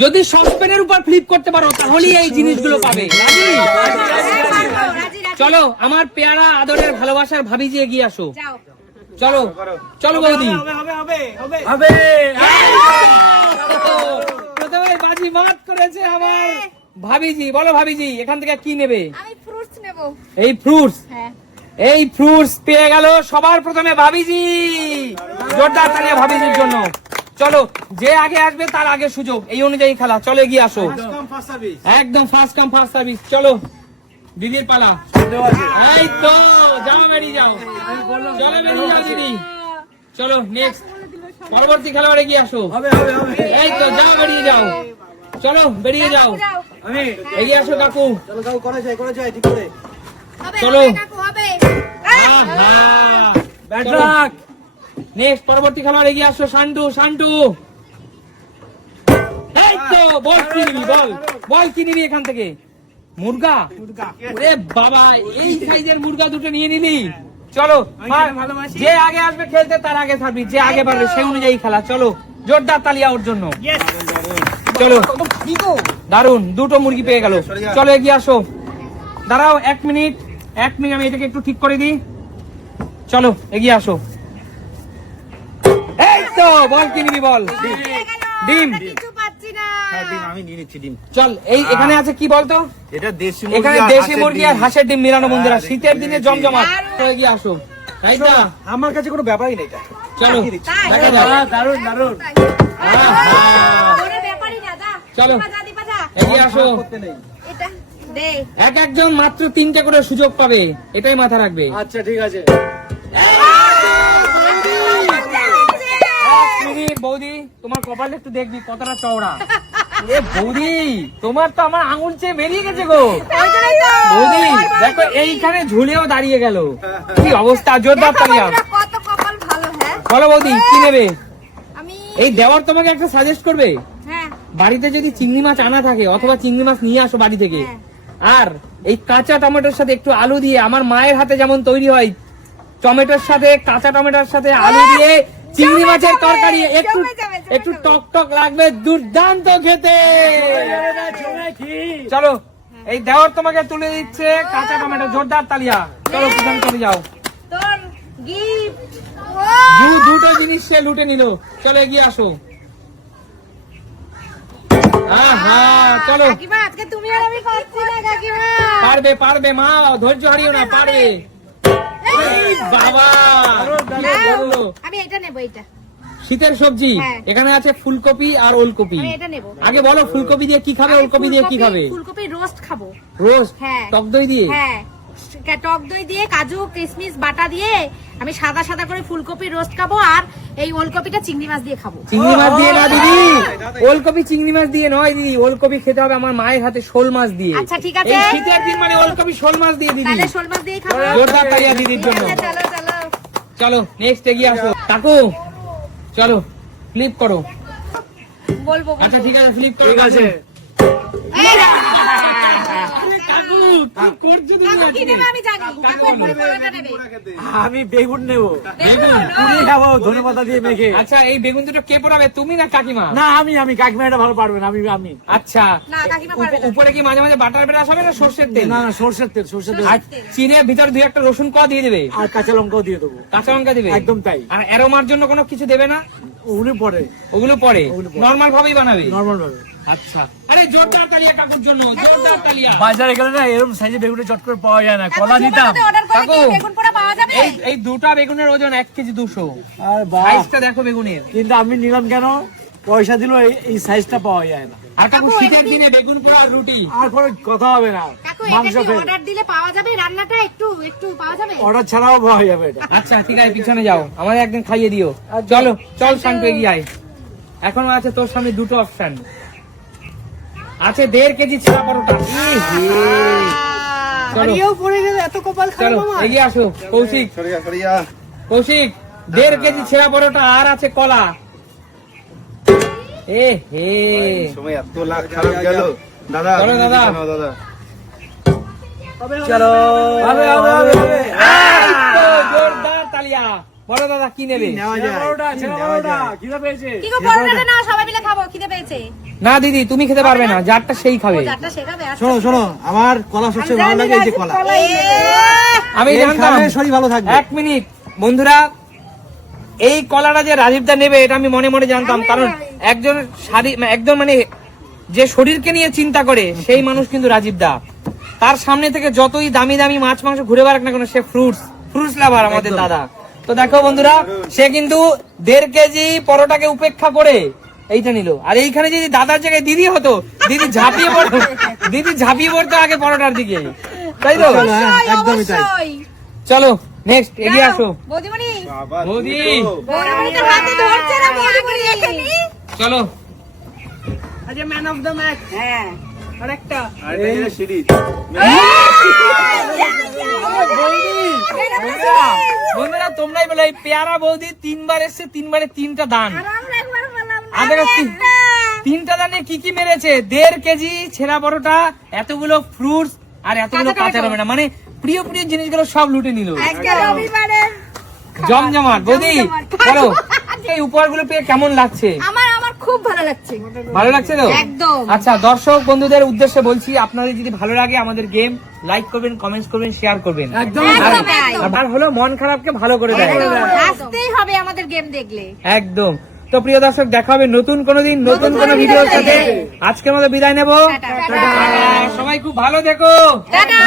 যদি সসপ্যানের উপর ফ্লিপ করতে পারো তাহলেই এই জিনিসগুলো পাবে। চলো আমার পেয়ারা আদরের ভালোবাসার ভাবিজি এগিয়ে আসো। চলো চলো বৌদি। প্রথমে বাজি মাত করেছে আমার ভাবিজি। বলো ভাবিজি এখান থেকে কি নেবে? এই ফ্রুটস। এই ফ্রুটস পেয়ে গেল সবার প্রথমে ভাবিজি। জোরদার তালি ভাবিজির জন্য। চলো যে আগে আসবে তার আগে সুযোগ, এই অনুযায়ী খেলা। চলো এগিয়ে আসো। একদম ফার্স্ট কাম ফার্স্ট সার্ভিস। চলো দিদির পালা। এই তো যাও বেরিয়ে যাও। চলো বেরিয়ে যাও দিদি। চলো নেক্সট পরবর্তী খেলোয়াড় এগিয়ে আসো। এই তো যাও বেরিয়ে যাও। চলো বেরিয়ে যাও। এগিয়ে আসো কাকু। চলো নেক্সট পরবর্তী খেলোয়াড় এগিয়ে আসো। শান্টু শান্টু। এই তো বল কি নিবি? বল বল কি নিবি এখান থেকে? মুরগা। ওরে বাবা এই সাইজের মুরগা দুটো নিয়ে নিলি। চলো যে আগে আসবে খেলতে তার আগে থাকবি, যে আগে পারবে সেই অনুযায়ী খেলা। চলো জোরদার তালিয়া ওর জন্য। চলো দারুন দুটো মুরগি পেয়ে গেল। চলো এগিয়ে আসো। দাঁড়াও এক মিনিট আমি এটাকে একটু ঠিক করে দিই। চলো এগিয়ে আসো। এই তো বল কি নিবি? বল ডিম। আমি নিয়ে নিচ্ছি ডিম। চল এই এখানে আছে কি বলতো? এটা দেশি মুরগি। এখানে দেশি মুরগি আর হাঁসের ডিম মিলানো বন্ধুরা। শীতের দিনে জমজমাট। তো এগিয়ে আসো। তাই তো আমার কাছে কোনো ব্যাপারই নেই এটা। চলো দারুন দারুন। চলো এগিয়ে আসো। এক একজন মাত্র 3টে করে সুযোগ পাবে, এটাই মাথা রাখবে। আচ্ছা ঠিক আছে। বৌদি তোমার কপালে একটু দেখবি কতটা চওড়া। এ বৌদি তোমার তো আমার আঙুল চেয়ে বেরিয়ে গেছে গো। বৌদি দেখো এইখানে ঝুলেও দাঁড়িয়ে গেল। কি অবস্থা? জোরদার তালিয়া। বলো বৌদি কি নেবে? এই দেওয়ার তোমাকে একটা সাজেস্ট করবে। বাড়িতে যদি চিংড়ি মাছ আনা থাকে অথবা চিংড়ি মাছ নিয়ে আসো বাড়ি থেকে, আর এই কাঁচা টমেটোর সাথে একটু আলু দিয়ে, আমার মায়ের হাতে যেমন তৈরি হয় টমেটোর সাথে কাঁচা টমেটোর সাথে আলু দিয়ে চিংড়ি মাছের তরকারি, একটু একটু টক টক লাগবে, দুর্দান্ত খেতে। চলো এই দেওয়ার তোমাকে তুলে দিচ্ছে কাঁচা টমেটো। জোরদার তালিয়া। চলো পিছনে চলে যাও। দুটো জিনিস সে লুটে নিল। চলো এগিয়ে আসো। চলো পারবে পারবে মা, ধৈর্য হারিও না, পারবে। বাবা আমি এটা নেব। এটা শীতের সবজি। এখানে আছে ফুলকপি আর ওলকপি। আগে বলো ফুলকপি দিয়ে কি খাবে, ওলকপি দিয়ে কি খাবে? ফুলকপি রোস্ট খাবো। রোস্ট? টক দই দিয়ে? হ্যাঁ টক দই দিয়ে কাজু কিশমিশ বাটা দিয়ে আমি সাদা সাদা করে ফুলকপি রোস্ট খাবো, আর এই ওলকপিটা চিংড়ি মাছ দিয়ে খাবো। চিংড়ি মাছ দিয়ে না দিদি, ওলকপি চিংড়ি মাছ দিয়ে নয় দিদি, ওলকপি খেতে হবে আমার মায়ের হাতে শোল মাছ দিয়ে। আচ্ছা ঠিক আছে, এই শীতের দিন মানে ওলকপি শোল মাছ দিয়ে দিদি। তাহলে শোল মাছ দিয়ে খাবো। জোরদার তালিয়া দিদির জন্য। চলো চলো চলো নেক্সট এগিয়ে আসো। কাকু চলো ফ্লিপ করো। বলবো। আচ্ছা ঠিক আছে ফ্লিপ করো। ঠিক আছে। আমি বেগুন নেবো। ধনেপাতা দিয়ে মেখে। আচ্ছা এই বেগুন দুটো কে পোড়াবে, তুমি না কাকিমা? না আমি কাকিমা এটা ভালো পারবেন। আমি আচ্ছা উপরে কি মাঝে মাঝে বাটার পেঁয়াজ হবে না সর্ষের তেল? না সর্ষের তেল। আর চিনের ভিতর 2-1টা রসুন ক দিয়ে দেবে, আর কাঁচা লঙ্কাও দিয়ে দেবো। কাঁচা লঙ্কা দেবে একদম তাই। আর অ্যারোমার জন্য কোনো কিছু দেবে না? ওগুলো পরে নরমাল ভাবেই বানাবে। নরমাল ভাবে। আচ্ছা আরে জোরদার তালিয়া কাকুর জন্য, জোরদার তালিয়া। বাজারে গেলে না এরকম সাইজে বেগুনে চট করে পাওয়া যায় না। কলা নিতাম কাকু। এই দুটা বেগুনের ওজন 1 কেজি 200। আর সাইজটা দেখো বেগুনের। কিন্তু আমি নিলাম কেন, পয়সা দিল এই সাইজটা পাওয়া যায় না। আর কাকু শীতের দিনে বেগুন পোড়া আর রুটি, আর কোনো কথা হবে না। মাংস অর্ডার দিলে পাওয়া যাবে, রান্নাটা একটু পাওয়া যাবে, অর্ডার ছাড়াও পাওয়া যাবে এটা। আচ্ছা ঠিক আছে পিছনে যাও, আমাদের একদিন খাইয়ে দিও। চলো চল শান্ত এগিয়ে আয়। এখনো আছে তোর সামনে দুটো অপশন আছে। 1.5 কেজি ছেঁড়া পরোটা। চলো এগিয়ে আসো কৌশিক। কৌশিক 1.5 কেজি ছেঁড়া পরোটা আর আছে কলা। দাদা চলো জোরদার তালিয়া। বলো দাদা কি নেবে? ছেঁড়া পরোটা। খিদে পেয়েছে। কি গো পরোটাটা নাও, সবাই মিলে খাবো, খিদে পেয়েছে। না দিদি তুমি খেতে পারবে না, যারটা সেই খাবে। যারটা শেখাবে আসো। শোনো শোনো, আমার কলা সবচেয়ে ভালো লাগে, এই যে কলা। আমি এই জানতাম। খালে শরীর ভালো থাকবে। 1 মিনিট বন্ধুরা, এই কলাটা যে রাজীবদা নেবে এটা আমি মনে মনে জানতাম, কারণ একজন মানে যে শরীরকে নিয়ে চিন্তা করে সেই মানুষ কিন্তু রাজীবদা। তার সামনে থেকে যতই দামি দামি মাছ মাংস ঘুরে বেড়াক না কেন, সে ফ্রুটস লাভার আমাদের দাদা। তো দেখো বন্ধুরা, সে কিন্তু 1.5 কেজি পরোটাকে উপেক্ষা করে এইটা নিল। আর এইখানে যদি দাদার জায়গায় দিদি হতো, দিদি ঝাঁপিয়ে পড়তো আগে পরোটার দিকে, তাই তো? হ্যাঁ, একদমই তাই। অবশ্যই। চলো নেক্সট এগিয়ে আসো। বৌদিমণি, বৌদি বৌদিমণি তো হাতে ধরছে না, বৌদিমণি এখানে। চলো। আজ ম্যান অফ দ্য ম্যাচ। হ্যাঁ। আরেকটা বৌদি, বন্ধুরা তোমরাই বলো, এই পেয়ারা বৌদি 3 বার এসছে, 3 বারে 3টা দান। আগে 3টা দানে কি কি মেরেছে? 1.5 কেজি ছেঁড়া পরোটা, এতগুলো ফ্রুটস আর এতগুলো কাঁচা টমেটো, মানে প্রিয় প্রিয় জিনিসগুলো সব লুটে নিল। জমজমাট। বৌদি বলো, এই উপহারগুলো পেয়ে কেমন লাগছে? আমার খুব ভালো লাগছে। ভালো লাগছে তো? একদম। আচ্ছা, দর্শক বন্ধুদের উদ্দেশ্যে বলছি, আপনাদের যদি ভালো লাগে আমাদের গেম লাইক করবেন, কমেন্টস করবেন, শেয়ার করবেন। একদম আর হলো মন খারাপকে ভালো করে দেয়। হাসতেই হবে আমাদের গেম দেখলে। একদম। তো প্রিয় দর্শক, দেখা হবে নতুন কোনো দিন নতুন কোনো ভিডিওর সাথে। আজকের মতো বিদায় নেবো। টাটা। টাটা। সবাই খুব ভালো থেকো। টাটা।